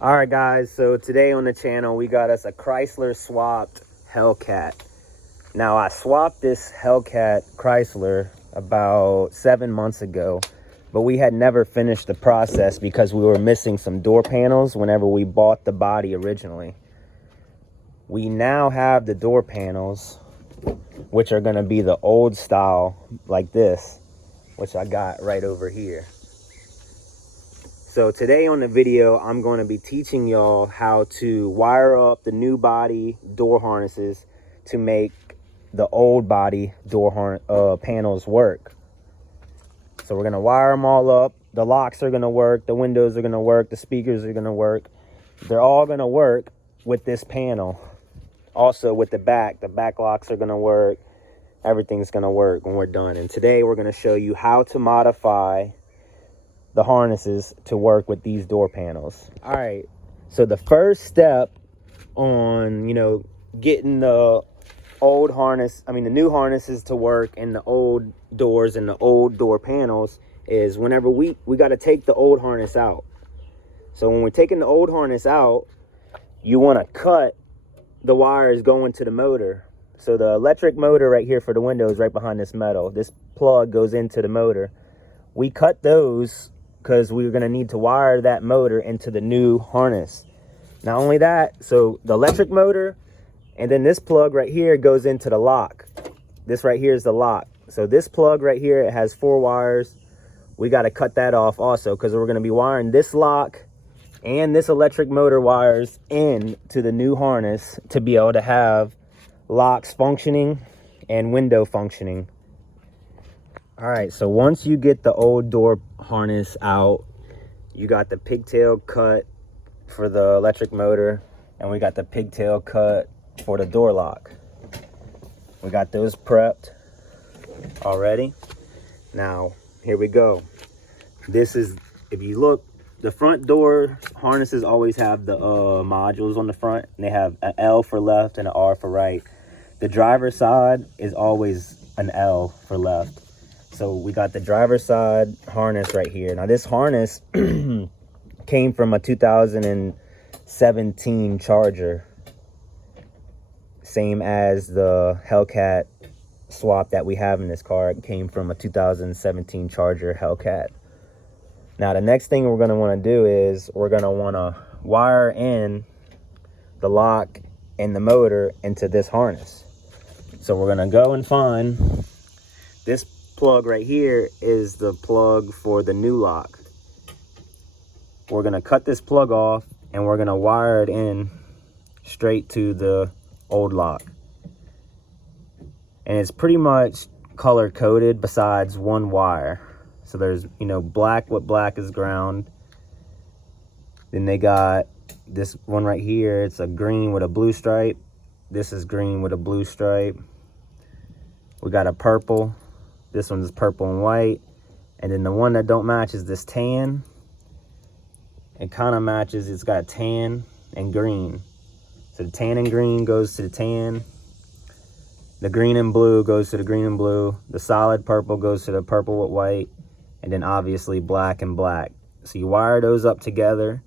All right, guys, so today on the channel, we got us a Chrysler swapped Hellcat. Now, I swapped this Hellcat Chrysler about 7 months ago, but we had never finished the process because we were missing some door panels whenever we bought the body originally. We now have the door panels, which are going to be the old style like this, which I got right over here. So today on the video, I'm going to be teaching y'all how to wire up the new body door harnesses to make the old body door panels work. So we're going to wire them all up. The locks are going to work. The windows are going to work. The speakers are going to work. They're all going to work with this panel. Also with the back locks are going to work. Everything's going to work when we're done. And today we're going to show you how to modify the harnesses to work with these door panels. All right, so the first step on getting the the new harnesses to work in the old doors and the old door panels is whenever we got to take the old harness out. So when we're taking the old harness out, you want to cut the wires going to the motor. So the electric motor right here for the windows right behind this metal, this plug goes into the motor. We cut those because we're going to need to wire that motor into the new harness. Not only that, so the electric motor and then this plug right here goes into the lock. This right here is the lock. So this plug right here, it has 4 wires. We got to cut that off also because we're going to be wiring this lock and this electric motor wires into the new harness to be able to have locks functioning and window functioning. All right, so once you get the old door harness out, you got the pigtail cut for the electric motor, and we got the pigtail cut for the door lock. We got those prepped already. Now, here we go. This is, if you look, the front door harnesses always have the modules on the front, and they have an L for left and an R for right. The driver's side is always an L for left. So we got the driver's side harness right here. Now this harness came from a 2017 Charger. Same as the Hellcat swap that we have in this car. It came from a 2017 Charger Hellcat. Now the next thing we're going to want to do is we're going to want to wire in the lock and the motor into this harness. So we're going to go and find this plug right here is the plug for the new lock. We're going to cut this plug off and we're going to wire it in straight to the old lock. And it's pretty much color coded besides one wire. So there's, black, what black is ground. Then they got this one right here. It's a green with a blue stripe. This is green with a blue stripe. We got a purple. This one's purple and white. And then the one that don't match is this tan. It kind of matches. It's got tan and green. So the tan and green goes to the tan. The green and blue goes to the green and blue. The solid purple goes to the purple with white. And then obviously black and black. So you wire those up together.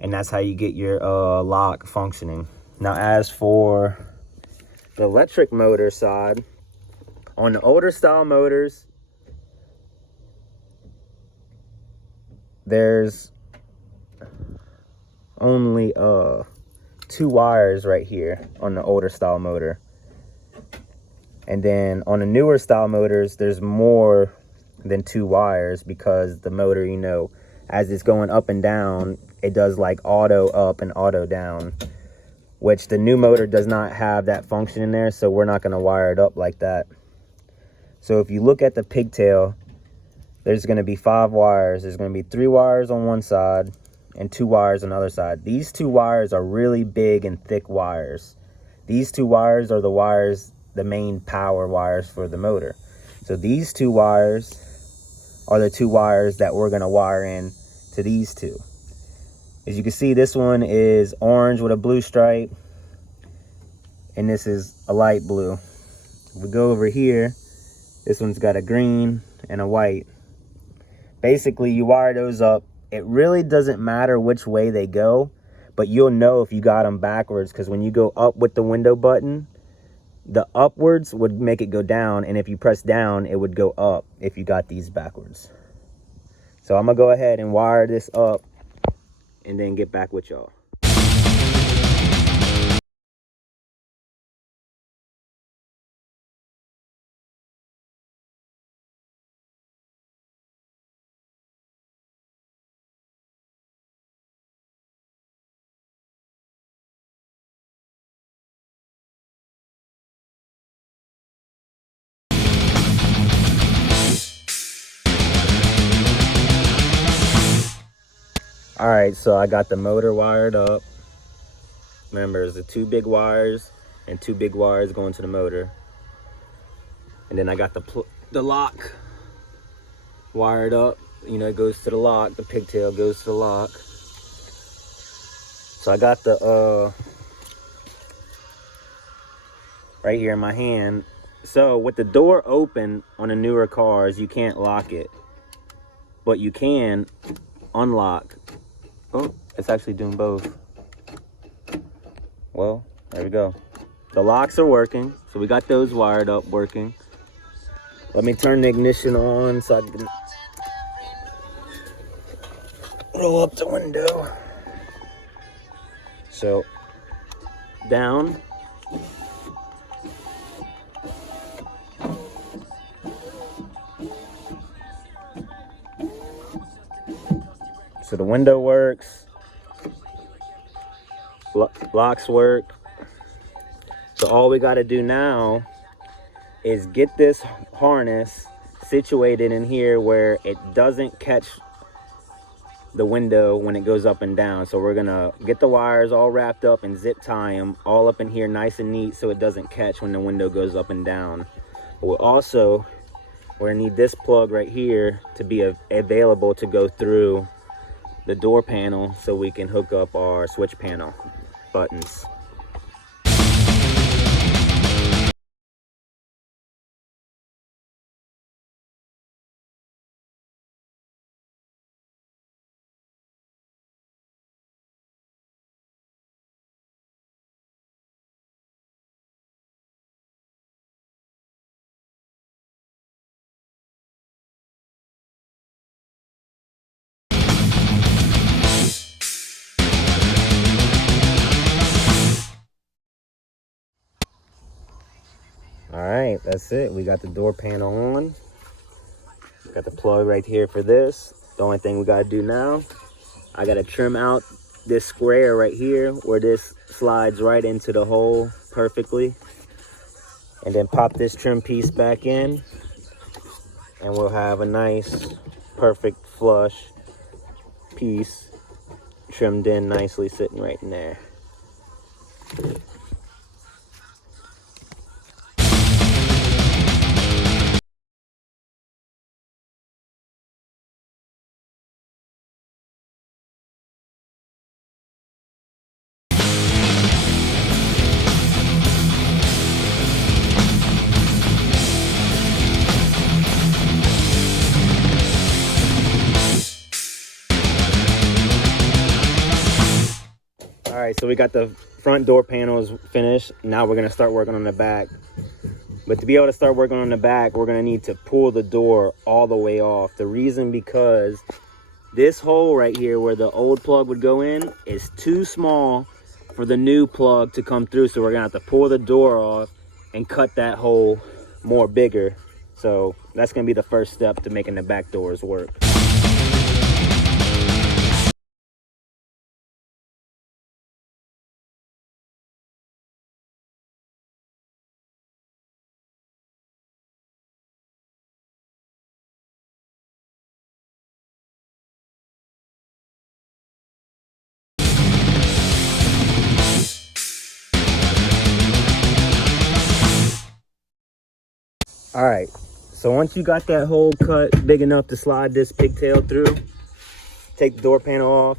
And that's how you get your lock functioning. Now as for the electric motor side, on the older style motors, there's only 2 wires right here on the older style motor. And then on the newer style motors, there's more than 2 wires because the motor, as it's going up and down, it does like auto up and auto down, which the new motor does not have that function in there, so we're not going to wire it up like that. So if you look at the pigtail, there's going to be 5 wires. There's going to be 3 wires on one side and 2 wires on the other side. These 2 wires are really big and thick wires. These 2 wires are the main power wires for the motor. So these 2 wires are the 2 wires that we're going to wire in to these 2. As you can see, this one is orange with a blue stripe, and this is a light blue. If we go over here, this one's got a green and a white. Basically, you wire those up it really doesn't matter which way they go, but you'll know if you got them backwards, because when you go up with the window button, the upwards would make it go down, and if you press down, it would go up if you got these backwards. So I'm gonna go ahead and wire this up and then get back with y'all. All right, so I got the motor wired up. Remember, there's the 2 big wires and 2 big wires going to the motor. And then I got the lock wired up. You know, it goes to the lock. The pigtail goes to the lock. So I got the right here in my hand. So with the door open on the newer cars, you can't lock it, but you can unlock. Oh, it's actually doing both. Well, there we go. The locks are working, so we got those wired up working. Let me turn the ignition on so I can roll up the window. So down. So the window works, locks work. So all we got to do now is get this harness situated in here where it doesn't catch the window when it goes up and down. So we're gonna get the wires all wrapped up and zip tie them all up in here nice and neat so it doesn't catch when the window goes up and down. But we're gonna need this plug right here to be available to go through the door panel so we can hook up our switch panel buttons. All right, that's it. We got the door panel on. Got the plug right here for this. The only thing we gotta do now, I gotta trim out this square right here where this slides right into the hole perfectly. And then pop this trim piece back in, and we'll have a nice, perfect flush piece trimmed in nicely sitting right in there. All right, so we got the front door panels finished. Now we're gonna start working on the back. But to be able to start working on the back, we're gonna need to pull the door all the way off. The reason because this hole right here where the old plug would go in is too small for the new plug to come through. So we're gonna have to pull the door off and cut that hole more bigger. So that's gonna be the first step to making the back doors work. All right, so once you got that hole cut big enough to slide this pigtail through, take the door panel off.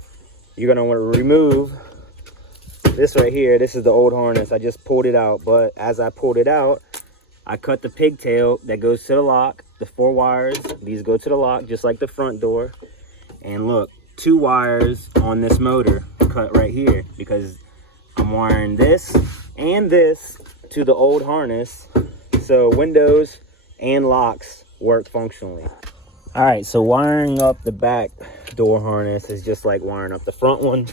You're gonna want to remove this right here. This is the old harness. I just pulled it out, but as I pulled it out, I cut the pigtail that goes to the lock. The 4 wires, these go to the lock just like the front door. And look, 2 wires on this motor cut right here, because I'm wiring this and this to the old harness, so windows and locks work functionally. All right, so wiring up the back door harness is just like wiring up the front one.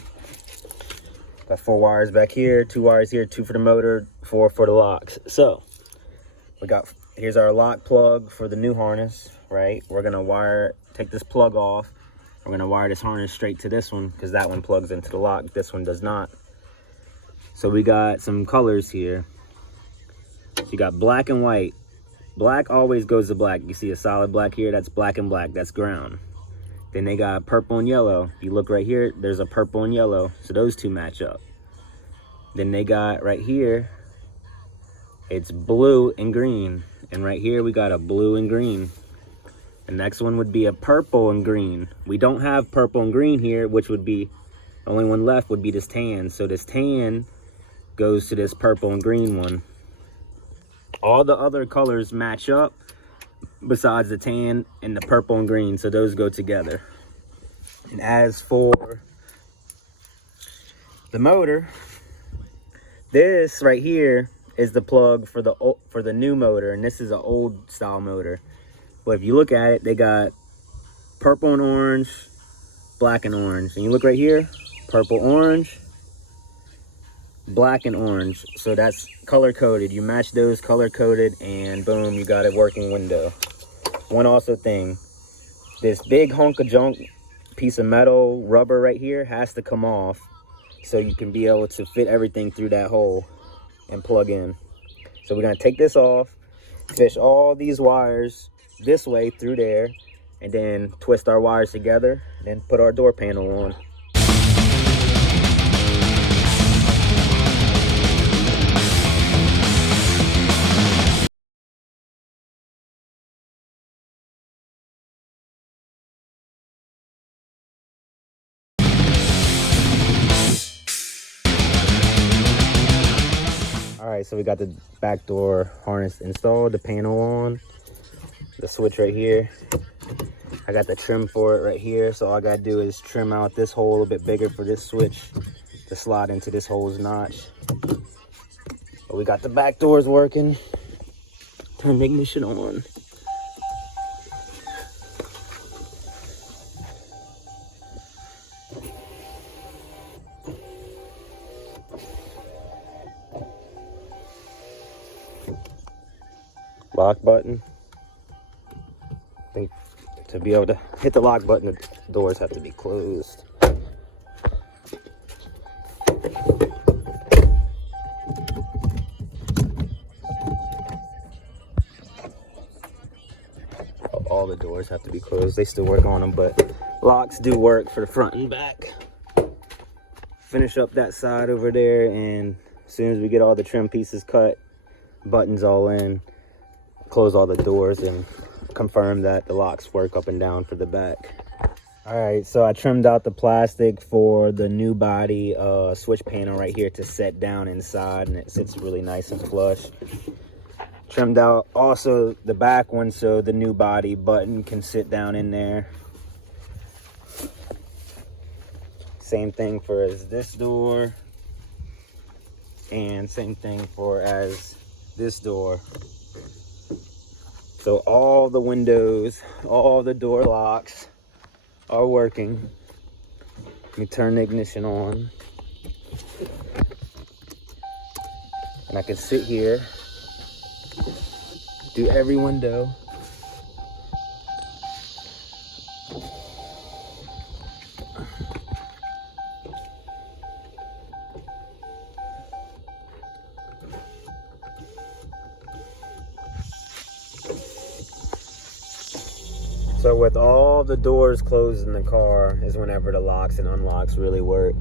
Got 4 wires back here, 2 wires here, 2 for the motor, 4 for the locks. So here's our lock plug for the new harness, right? We're gonna take this plug off. We're gonna wire this harness straight to this one, because that one plugs into the lock, this one does not. So we got some colors here. So you got black and white. Black always goes to black. You see a solid black here, that's black and black, that's ground. Then they got purple and yellow. You look right here, there's a purple and yellow, so those two match up. Then they got right here, it's blue and green. And right here we got a blue and green. The next one would be a purple and green. We don't have purple and green here, which would be, the only one left would be this tan. So this tan goes to this purple and green one. All the other colors match up besides the tan and the purple and green, so those go together. And as for the motor, this right here is the plug for the new motor, and this is an old style motor. But if you look at it, they got purple and orange, black and orange. And you look right here, purple, orange, black and orange. So that's color coded. You match those color coded and boom, you got a working window. One also thing, this big hunk of junk piece of metal rubber right here has to come off, so you can be able to fit everything through that hole and plug in. So we're gonna take this off, fish all these wires this way through there, and then twist our wires together, and then put our door panel on. All right, so we got the back door harness installed, the panel on, the switch right here. I got the trim for it right here, so all I gotta do is trim out this hole a bit bigger for this switch to slide into this hole's notch. But we got the back doors working. Turn the ignition on. Lock button. I think to be able to hit the lock button, the doors have to be closed. All the doors have to be closed. They still work on them, but locks do work for the front and back. Finish up that side over there, and as soon as we get all the trim pieces cut, buttons all in, close all the doors and confirm that the locks work up and down for the back. All right, so I trimmed out the plastic for the new body switch panel right here to set down inside, and it sits really nice and flush. Trimmed out also the back one so the new body button can sit down in there. Same thing for as this door, and same thing for as this door. So all the windows, all the door locks are working. Let me turn the ignition on. And I can sit here, do every window. So with all the doors closed in the car is whenever the locks and unlocks really work.